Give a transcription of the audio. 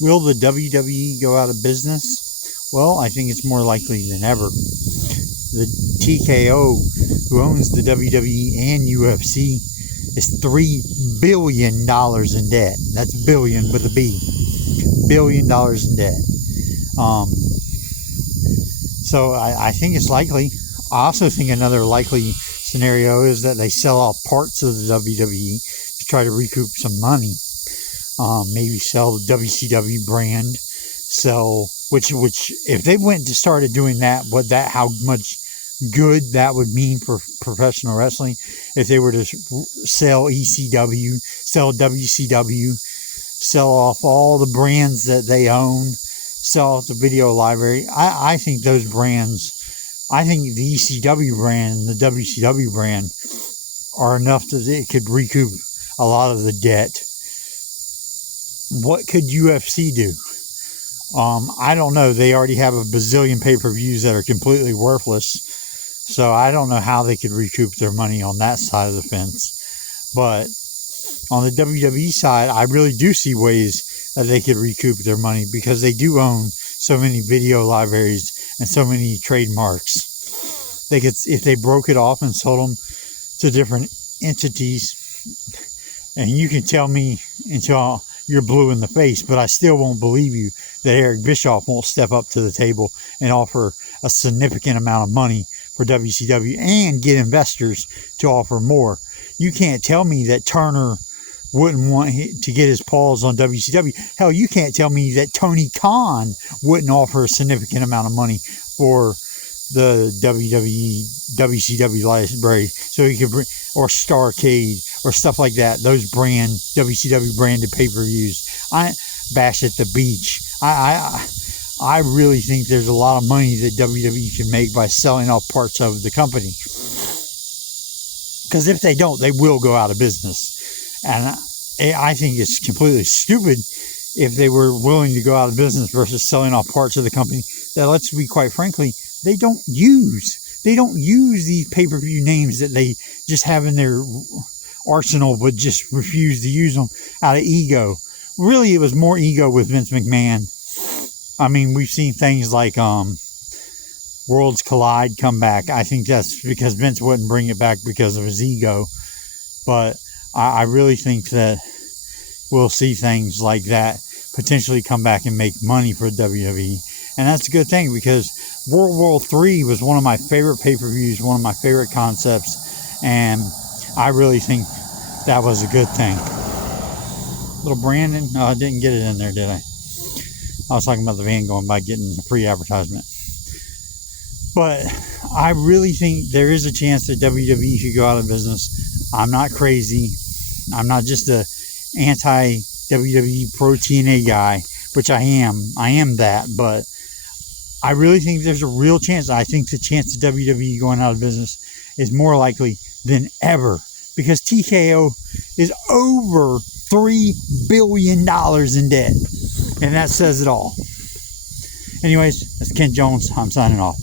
Will the WWE go out of business? Well, I think it's more likely than ever. The TKO, who owns the WWE and UFC, is $3 billion in debt. That's billion with a B. $1 billion in debt. So I think it's likely. I also think another likely scenario is that they sell off parts of the WWE to try to recoup some money. Maybe sell the WCW brand, which if they went to started doing that, how much good that would mean for professional wrestling if they were to sell ECW, sell WCW, sell off all the brands that they own, sell off the video library. I think those brands, I think the ECW brand and the WCW brand are enough that it could recoup a lot of the debt. What could UFC do? I don't know. They already have a bazillion pay-per-views that are completely worthless. So I don't know how they could recoup their money on that side of the fence. But on the WWE side, I really do see ways that they could recoup their money because they do own so many video libraries and so many trademarks. They could, if they broke it off and sold them to different entities, and you can tell me until you're blue in the face, but I still won't believe you that Eric Bischoff won't step up to the table and offer a significant amount of money for WCW and get investors to offer more. You can't tell me that Turner wouldn't want to get his paws on WCW. Hell, you can't tell me that Tony Khan wouldn't offer a significant amount of money for the WCW library so he could bring, or Starrcade or stuff like that, those WCW branded pay-per-views. I Bash at the Beach. I really think there's a lot of money that WWE can make by selling off parts of the company. Because if they don't, they will go out of business. And I think it's completely stupid if they were willing to go out of business versus selling off parts of the company that, let's be quite frankly, they don't use. They don't use these pay-per-view names that they just have in their arsenal but just refuse to use them out of ego. Really, it was more ego with Vince McMahon. I mean, we've seen things like Worlds Collide come back. I think that's because Vince wouldn't bring it back because of his ego. But I really think that we'll see things like that potentially come back and make money for WWE. And that's a good thing because World War III was one of my favorite pay-per-views, one of my favorite concepts. And I really think that was a good thing. Little Brandon, no, I didn't get it in there, did I? I was talking about the van going by getting a free advertisement. But I really think there is a chance that WWE could go out of business. I'm not crazy. I'm not just a anti-WWE pro TNA guy, which I am. I am that, but I really think there's a real chance. I think the chance of WWE going out of business is more likely than ever because TKO is over $3 billion in debt. And that says it all. Anyways, that's Ken Jones. I'm signing off.